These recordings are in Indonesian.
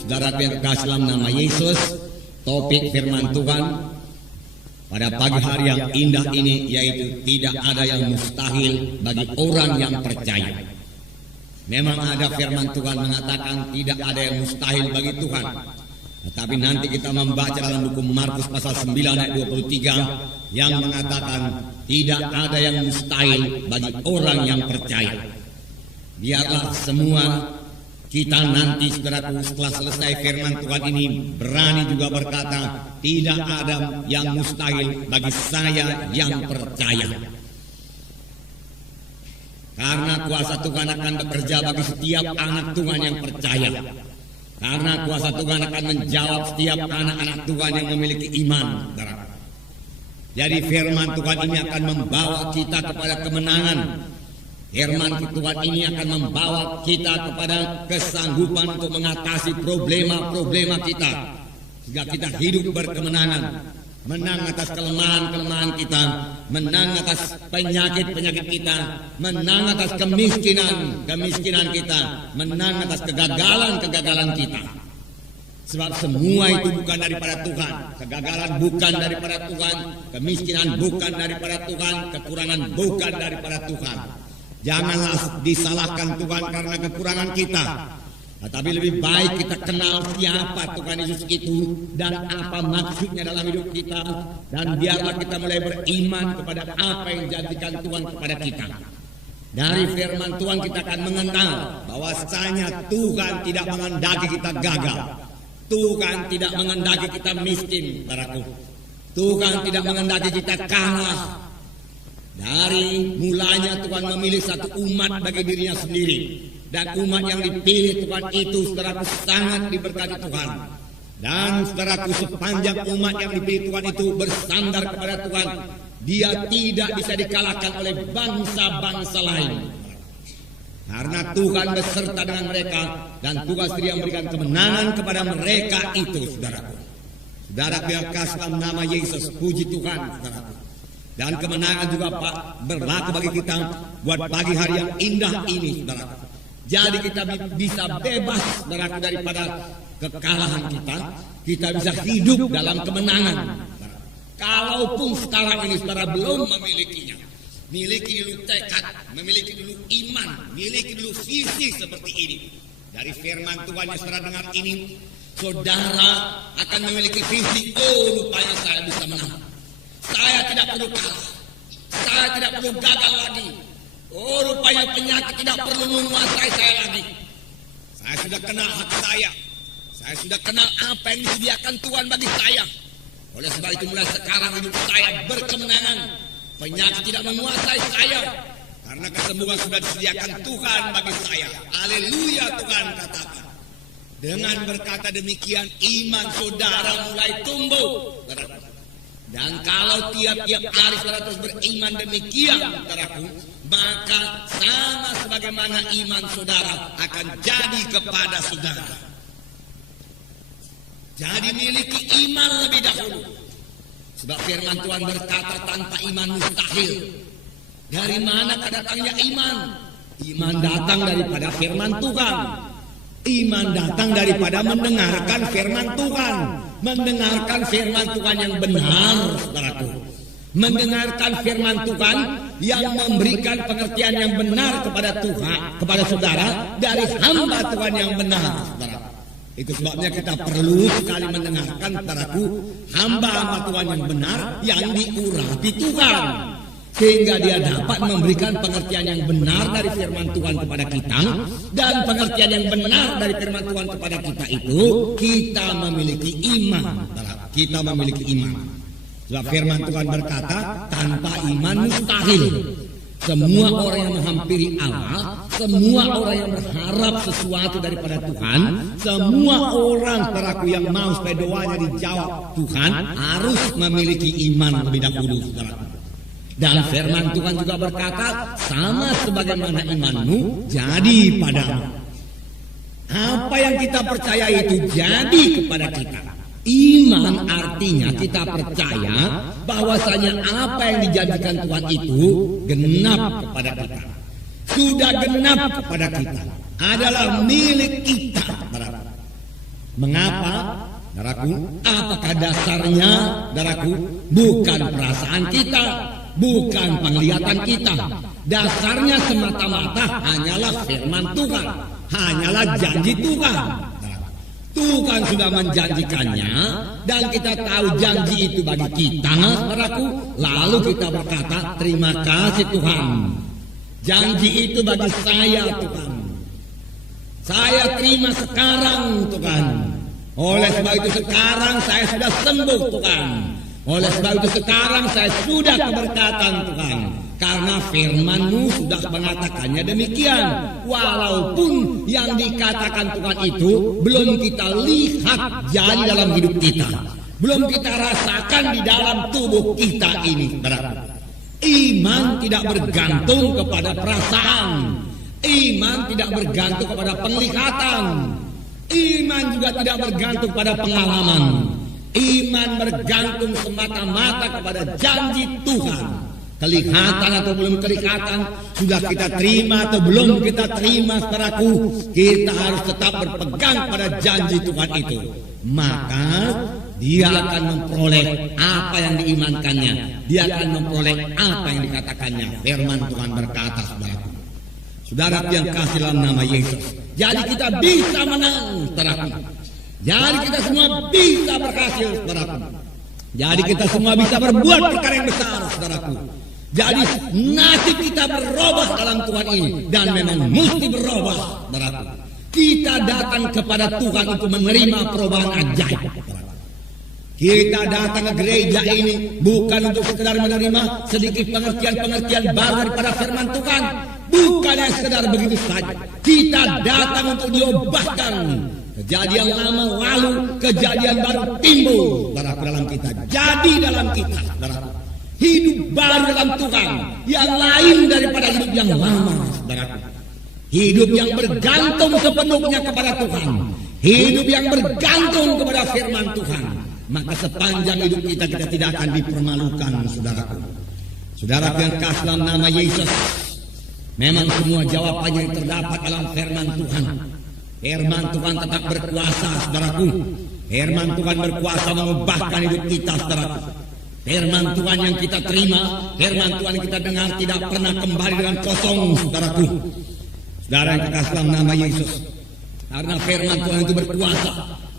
Saudara yang kekasih dalam nama Yesus, topik firman Tuhan pada pagi hari yang indah ini yaitu tidak ada yang mustahil bagi orang yang percaya. Memang ada firman Tuhan mengatakan tidak ada yang mustahil bagi Tuhan. Tetapi nanti kita membaca dalam buku Markus pasal 9 ayat 23 yang mengatakan tidak ada yang mustahil bagi orang yang percaya. Biarlah semua kita nanti saudaraku setelah selesai firman Tuhan ini berani juga berkata tidak ada yang mustahil bagi saya yang percaya. Karena kuasa Tuhan akan bekerja bagi setiap anak Tuhan yang percaya. Karena kuasa Tuhan akan menjawab setiap anak-anak Tuhan yang memiliki iman. Jadi firman Tuhan ini akan membawa kita kepada kemenangan. Firman Tuhan ini akan membawa kita kepada kesanggupan untuk mengatasi problema-problema kita. Sehingga kita hidup berkemenangan. Menang atas kelemahan-kelemahan kita. Menang atas penyakit-penyakit kita. Menang atas kemiskinan kita. Menang atas kegagalan-kegagalan kita. Sebab semua itu bukan daripada Tuhan. Kegagalan bukan daripada Tuhan. Kemiskinan bukan daripada Tuhan. Kekurangan bukan daripada Tuhan. Janganlah disalahkan Tuhan karena kekurangan kita. Tetapi lebih baik kita kenal siapa Tuhan Yesus itu dan apa maksudnya dalam hidup kita. Dan biarlah kita mulai beriman kepada apa yang dijadikan Tuhan kepada kita. Dari firman Tuhan kita akan mengenal bahwasanya Tuhan tidak menghendaki kita gagal. Tuhan tidak menghendaki kita miskin, saudaraku. Tuhan tidak menghendaki kita kalah. Dari mulanya Tuhan memilih satu umat bagi dirinya sendiri. Dan umat yang dipilih Tuhan itu saudaraku sangat diberkati Tuhan. Dan saudaraku sepanjang umat yang dipilih Tuhan itu bersandar kepada Tuhan, dia tidak bisa dikalahkan oleh bangsa-bangsa lain. Karena Tuhan beserta dengan mereka dan Tuhan sendiri yang memberikan kemenangan kepada mereka itu saudaraku. Saudaraku yang kasih dalam nama Yesus, puji Tuhan saudaraku. Dan kemenangan juga berlaku bagi kita buat pagi hari yang indah ini saudaraku. Jadi kita bisa bebas daripada kekalahan kita. Kita bisa hidup dalam kemenangan. Kalaupun sekarang ini saudara belum memilikinya. Miliki dulu tekad, memiliki dulu iman, miliki dulu visi seperti ini. Dari firman Tuhan yang saudara dengar ini, saudara akan memiliki visi. Oh, rupanya saya bisa menang. Saya tidak perlu kalah. Saya tidak perlu gagal lagi. Oh, rupanya penyakit tidak perlu menguasai saya lagi. Saya sudah kenal hak saya. Saya sudah kenal apa yang disediakan Tuhan bagi saya. Oleh sebab itu mulai sekarang hidup saya berkemenangan. Penyakit tidak menguasai saya. Karena kesembuhan sudah disediakan Tuhan bagi saya. Haleluya Tuhan katakan. Dengan berkata demikian iman saudara mulai tumbuh. Dan kalau tiap-tiap hari saudara terus beriman demikian saudaraku, maka sama sebagaimana iman saudara akan jadi kepada saudara. Jadi miliki iman lebih dahulu. Sebab firman Tuhan berkata tanpa iman mustahil. Dari mana datangnya iman? Iman datang daripada firman Tuhan. Iman datang daripada mendengarkan firman Tuhan. Mendengarkan firman Tuhan yang benar, saudaraku. Mendengarkan firman Tuhan yang memberikan pengertian yang benar kepada Tuhan, kepada saudara dari hamba Tuhan yang benar, saudara. Itu sebabnya kita perlu sekali mendengarkan, saudaraku, hamba-hamba Tuhan yang benar yang diurapi Tuhan. Sehingga dia dapat memberikan pengertian yang benar dari firman Tuhan kepada kita. Dan pengertian yang benar dari firman Tuhan kepada kita itu, kita memiliki iman. Kita memiliki iman. Sebab firman Tuhan berkata, tanpa iman mustahil. Semua orang yang menghampiri Allah, semua orang yang berharap sesuatu daripada Tuhan, semua orang saudaraku yang mau supaya doanya dijawab Tuhan, harus memiliki iman lebih dahulu, saudaraku. Dan firman Tuhan juga berkata, sama sebagaimana imanmu jadi padamu. Apa yang kita percaya itu jadi kepada kita. Iman artinya kita percaya bahwasanya apa yang dijanjikan Tuhan itu genap kepada kita. Sudah genap kepada kita. Adalah milik kita. Mengapa? Saudaraku, apakah dasarnya? Saudaraku, bukan perasaan kita, bukan penglihatan kita. Dasarnya semata-mata hanyalah firman Tuhan, hanyalah janji Tuhan. Tuhan sudah menjanjikannya dan kita tahu janji itu bagi kita, saudaraku. Lalu kita berkata, terima kasih Tuhan. Janji itu bagi saya, Tuhan. Saya terima sekarang, Tuhan. Oleh sebab itu sekarang saya sudah sembuh, Tuhan. Oleh sebab itu sekarang saya sudah keberkatan, Tuhan. Karena firman-Mu sudah mengatakannya demikian. Walaupun yang dikatakan Tuhan itu belum kita lihat jadi dalam hidup kita, belum kita rasakan di dalam tubuh kita ini. Iman tidak bergantung kepada perasaan. Iman tidak bergantung kepada penglihatan. Iman juga tidak bergantung pada pengalaman. Iman bergantung semata-mata kepada janji Tuhan. Kelihatan atau belum kelihatan, sudah kita terima atau belum kita terima, saudaraku, kita harus tetap berpegang pada janji Tuhan itu. Maka dia akan memperoleh apa yang diimankannya. Dia akan memperoleh apa yang dikatakannya. Firman Tuhan berkata, saudaraku. Saudara yang kasih dalam nama Yesus. Jadi kita bisa menang, saudaraku. Jadi kita semua bisa berhasil, saudaraku. Jadi kita semua bisa berbuat perkara yang besar, saudaraku. Jadi nasib kita berubah dalam Tuhan ini. Dan memang mesti berubah, saudaraku. Kita datang kepada Tuhan untuk menerima perubahan ajaib. Kita datang ke gereja ini bukan untuk sekedar menerima sedikit pengertian-pengertian baru daripada firman Tuhan. Bukan yang sekedar begitu saja. Kita datang untuk diubahkan. Kejadian lama lalu, kejadian baru timbul dalam kita. Jadi dalam kita, saudaraku. Hidup baru dalam Tuhan yang lain daripada hidup yang lama, saudaraku. Hidup yang bergantung sepenuhnya kepada Tuhan. Hidup yang bergantung kepada firman Tuhan. Maka sepanjang hidup kita tidak akan dipermalukan, saudaraku. Saudaraku yang kasih dalam nama Yesus, memang semua jawabannya yang terdapat dalam firman Tuhan. Firman Tuhan tetap berkuasa, saudaraku. Firman Tuhan berkuasa mengubahkan hidup kita, saudaraku. Firman Tuhan yang kita terima, firman Tuhan yang kita dengar tidak pernah kembali dengan kosong, saudaraku. Saudara yang kekasih dalam nama Yesus, karena firman Tuhan itu berkuasa.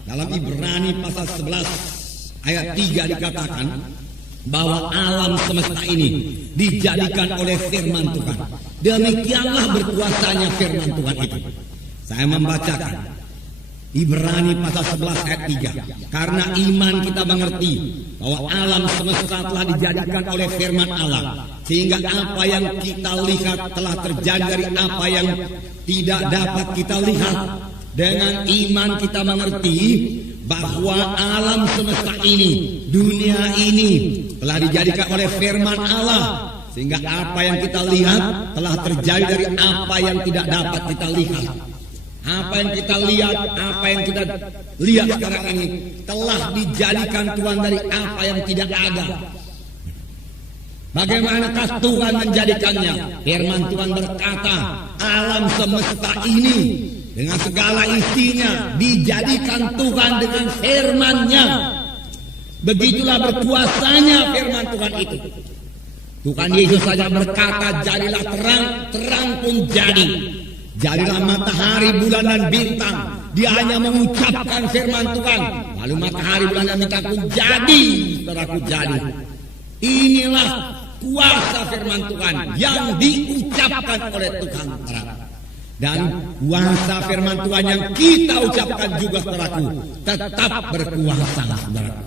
Dalam Ibrani pasal 11 ayat 3 dikatakan bahwa alam semesta ini dijadikan oleh firman Tuhan. Demikianlah berkuasanya firman Tuhan itu. Saya membacakan Ibrani pasal 11 ayat 3. Karena iman kita mengerti bahwa alam semesta telah dijadikan oleh firman Allah, sehingga apa yang kita lihat telah terjadi dari apa yang tidak dapat kita lihat. Dengan iman kita mengerti bahwa alam semesta ini, dunia ini telah dijadikan oleh firman Allah, sehingga apa yang kita lihat telah terjadi dari apa yang tidak dapat kita lihat. Apa yang kita lihat, apa yang kita lihat sekarang ini telah dijadikan Tuhan dari apa yang tidak ada. Bagaimanakah Tuhan menjadikannya? Firman Tuhan berkata, alam semesta ini dengan segala isinya dijadikan Tuhan dengan firman-Nya. Begitulah berkuasanya firman Tuhan itu. Tuhan Yesus saja berkata, jadilah terang, terang pun jadi. Jadilah matahari, bulan dan bintang. Dia hanya mengucapkan firman Tuhan, lalu matahari, bulan dan bintang pun jadi. Saudaraku, jadi. Inilah kuasa firman Tuhan yang diucapkan oleh Tuhan. Dan kuasa firman Tuhan yang kita ucapkan juga, saudaraku, tetap berkuasa, saudaraku.